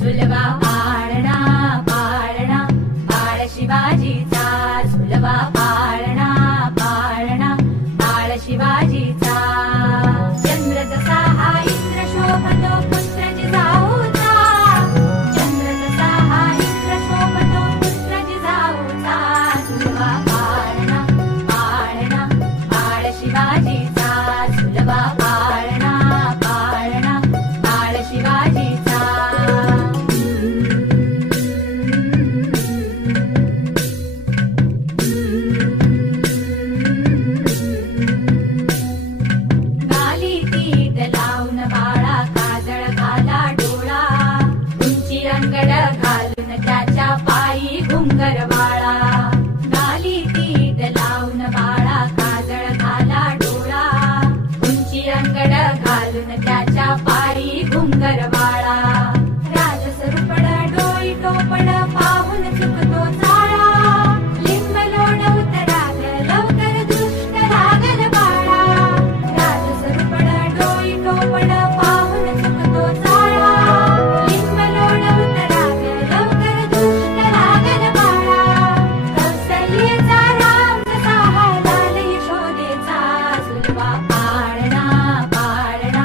झुलवा पाळणा पाळणा बाळ शिवाजीचा, झुलवा पाळणा पाळणा बाळ शिवाजीचा. चंद्र जसा हा इंद्र शोभतो पुत्र जिजाऊचा, चंद्र जसा हा इंद्र शोभतो पुत्र जिजाऊचा. झुलवा पाळणा पाळणा बाळ शिवाजीचा, झुलवा पाळणा पाळणा बाळ शिवाजीचा. गाली तीट लावून बाळा काजळ घाला डोळा, उंची अंगड घालून त्याच्या पायी घुंगर वाळा. गाली तीट लावून बाळा काजळ घाला डोळा, उंची अंगड घालून त्याच्या पायी घुंगर वाळा. राजसरुपड डोई टोपड पाहून चुकतो चाळा, लिंब लोण उतराग लवकर दृष्ट लागल बाळा. राजसरुपड डोई टोपड पाहून चुकतो चाळा, लिंब लोण उतराग लवकर दृष्ट लागल बाळा. कौसल्येचा राम जसा हा लाल यशोदेचा, झुलवा पाळणा पाळणा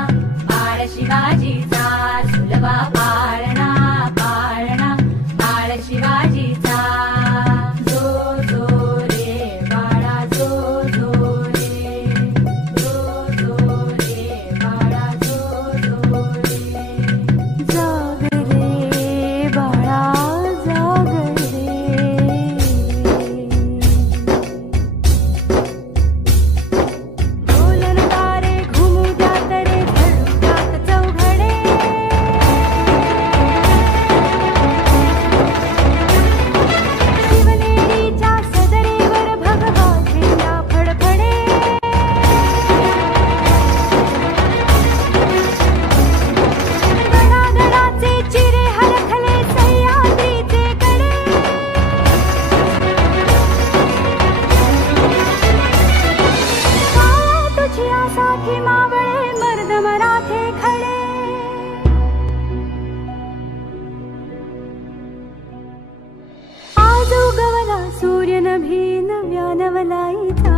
बाळ शिवाजीचा, झुलवा पाळणा पाळणा बाळ शिवाजीचा. जो जो रे बाळा जो जो रे, जो जो रे बाळा जो जो रे. जाग रे बाळा जाग रे. डोलन तारे घुमू द्यात रे झळू द्यात चौघडे. शिवनेरीच्या सदरेवर भगवा झेंडा फडफडे. गडागडाचे चिरे हरखले सह्याद्रीचे कडे. काया तुझी आसाठी मावळे मर्द मराठे खडे. आज उगवला सूर्य नभी नव्या नवलाईचा,